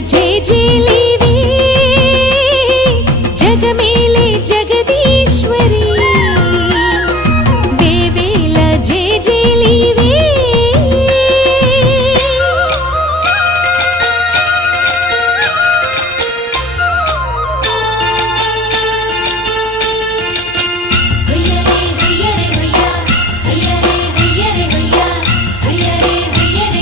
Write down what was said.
జేజేలేవి? జగమేలే జగదీశ్వరి. వేవేల జేజేలే